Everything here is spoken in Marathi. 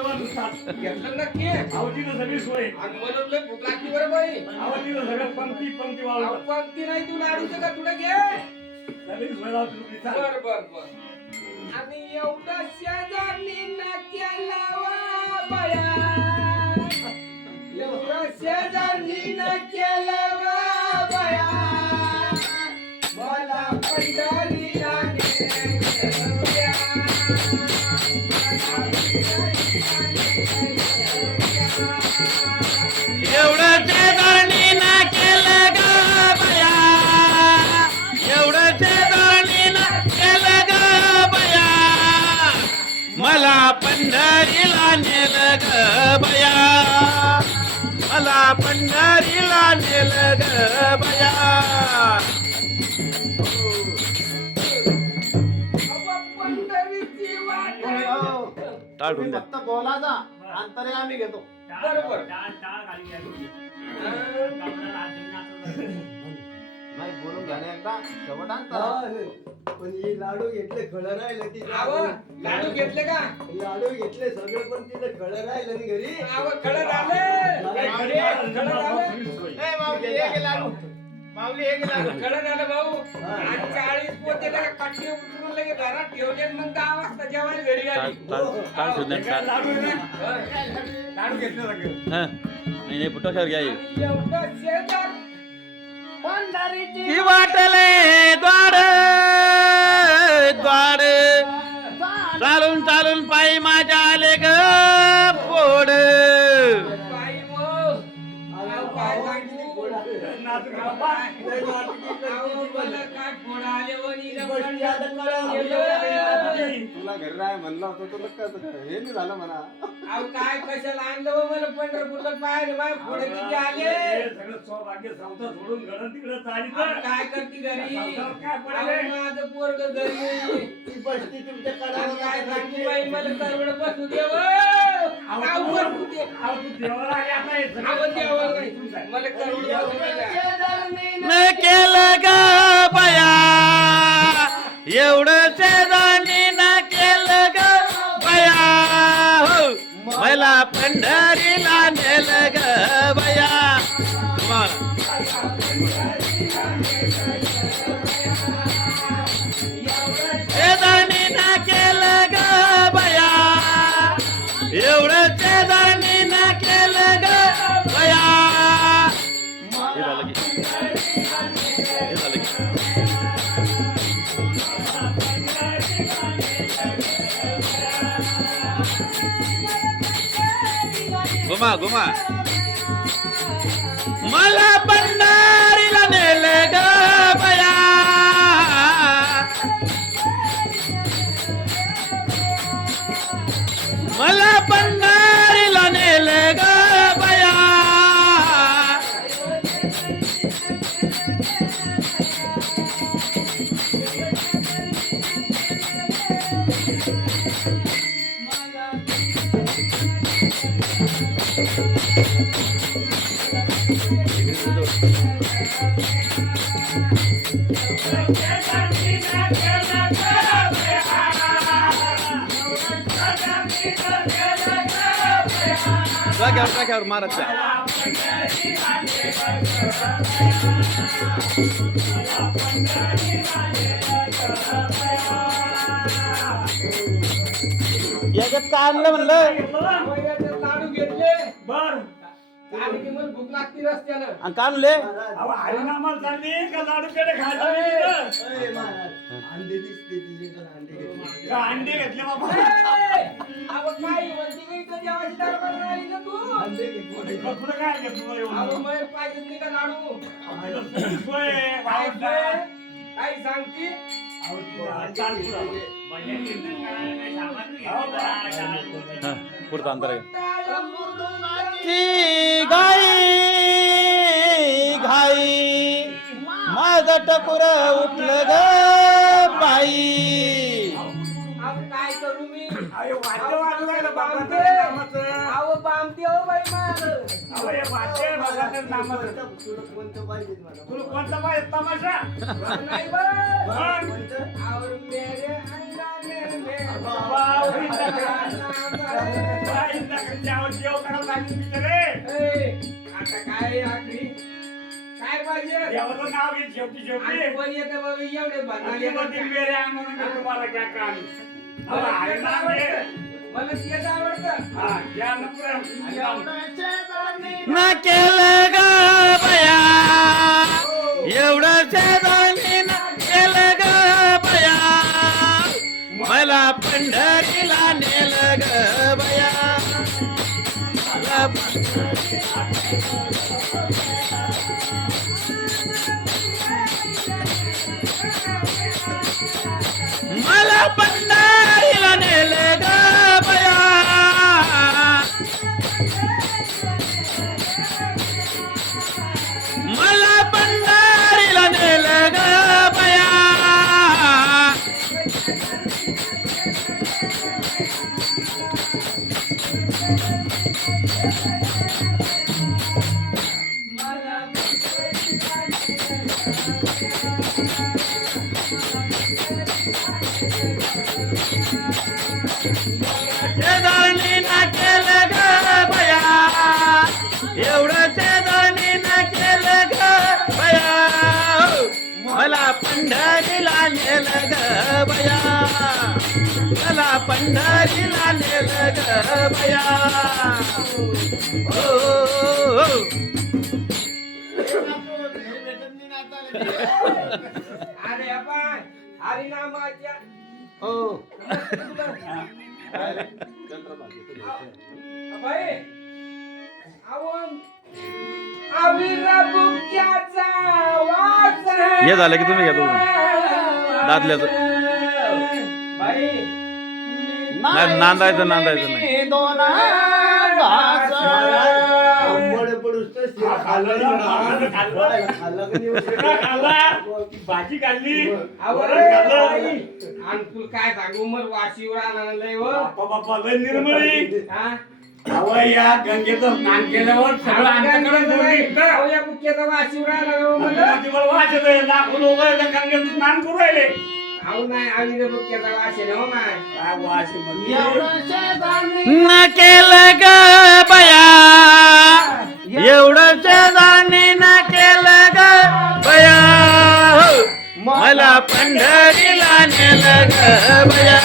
घेतलं नक्की आवडीनं सगळी सोय आणि म्हणून लय भूक लागली बरं बाई आवडीनं सगळं पंक्ती पंक्ती वाढवतात पंक्ती नाही तू लाडूचं का तुला घे सगळी सोय लावतो तुम्ही चाल. बर बर बर आणि एवढा शेजारी ना केला वा बाया एवढा शेजारी ना केला वा बाया मला पंढरीला एवढं शेजारणी ना केलं ग बया एवढं शेजारणी ना केलं ग बया मला पंढरीला नेलं ग बया मला पंढरीला नेलं ग बया पंढरीची वाट टाळून द्या फक्त बोलायचा अंतरे आम्ही घेतो बरोबर नाही बोलून घ्या एकदा शेवट अंतर पण ही लाडू घेतले खळं राहिलं ती आव लाडू घेतले का लाडू घेतले सगळं पण तिथं खळं राहिलं नाही घरी आव खडं झालं खडं झालं ए, माऊली हे घे लाडू माऊली हे घे लाडू खडं झालं भाऊ आज 40 पोते त्याला कट्टे उचलून लगे घरात ठेवले आणि मग 10 वाजता जेवायला घरी आली टाळ ठेवून द्या टाळ. लाडू आहे ना? लाडू घेतले सगळं हं. नाही नाही पुटोशावर घ्या हे. आणि एवढं शेजार पंढरीची ती वाटले द्वार द्वार चालून चालून पायी माझ्या आले ग पोड बाई हो काय सांगू नाचू का बाबा? अहो, मला काय फोड आले वनी तुला घरी राह म्हणलं होतं तुला कसं काय? हे नाही झालं म्हणा अहो काय कशाला आणलं हो मला पंढरपूरला पाहिजे माझ्या फोड किती आले हे सगळं सौभाग्य संस्था सोडून घरात तिकडे चाली अहो, तर काय करते घरी काय अहो, पडले माझं पोरग घरी ती बसती तुमच्या आणि काय सांगू कडावर बाई मला करवड बसू दे हो. अहो, बसू दे अहो, तू देवाला आली आता हे सगळं. अहो, देवाला नाही. मला करवड बसू दे न केलं ग बया एवढं शेजानी न केलं ग बया हो मला पंढरीला नेलं ग बया शेजानी न केलं ग बया एवढं शेजानी न केलं ग बया हे झालं की हे झालं की घुमा घुमा मला पंढरीला नेलं ग बया मला पंढरीला नेलं ग बया जाग्यावर मारत जा याच्यात काय आणलं म्हणलं लाडू घेतले बर आणि की मला भूक लागती रस्त्यानं आणि काय आणले अहो हरिनामाला चालली का लाडू पेढे खायला चालली तिथं? अय महाराज अंडे दिसते तिथे तर अंडे घेतले का अंडे घेतले बाबा अहो काय म्हणते का इथं जेवायची दरबार आली ना तू अंडे घेतले तुला काय घेतलं अहो एवढं मग पाहिजे नाही का लाडू सोय काय वावरता. सोय? काय सांगती अहो, तिथे चाल अंडे पुढं. घेतले. पुढचं अंतर आहे टाळ्या मुरडून ची गाई घाई माझं टकुर उठलं ग बाई अहो काय करू मी अरे वाद्य वाजू लागलं बाबाचं नामाचं. अहो बामते हो बाई माझं अहो, हे वाद्य बाबाचं नामाचं. तुला कोणतं पाहिजे मला तुला कोणता पाहिजे तमाशा नाही बरं पण कोणतं? और मेरे अंगाने में बाबा, नाम है. जेव करायला सांगितलं बिचारे. आता काय आखरी काय पाहिजे देवाचं नाव घे, शेवटी शेवटी. आणि कोण येतं बाबा एवढे आणि मग ते मेरे अंगण में तुम्हाला क्या काम? अब मला आहे तेच ना ते. आवडतं. मला तेच आवडतं. हा, घ्या ना पुढं. न केलं ग बया एवढं शेजारी न केलं ग बया मला पंढरीला नेलं ग बया मला मला पंढरीला नेलं ग बया मला पंढरीला नेलं ग बया शेजारनी ना केलं ग बया एवढं शेजारनी ना केलं ग बया मला पंढरीला नेलं ग बया मला पंढरीला नेलं ग बया हो अरे आपण हरिनामाच्या हो अभय आवम अविरा बुक्याचा वाच हे झालं की तुम्ही घ्या दोघं. दादल्याचं. बाई नाही, नांदायचं नाही आंबट पडूस तर शिरा खाल्ला नाही. खाल्ला का नाही? शिरा खाल्ला, भाजी खाल्ली, आवड वरण खाल्लं. आणि तू काय सांगू मग वाशीवर आणलं लय व बाप्पा बाप्पा लय निर्मळी. हा अहो, या गंगेचं स्नान केल्यावर सगळं आमच्याकडे दूर निघतं. या बुक्याचा वाशीवर आणलं मला नदीवर वास येतोय. लाखो लोक गंगेचं स्नान करू राहिले. आऊ नाही आम्ही बुक्याचा वास आहे ना हो माय काय वास आहे म्हणजे? न केलं ग बया एवढं शेजारनी न केलं ग बया मला पंढरीला नेलं ग बया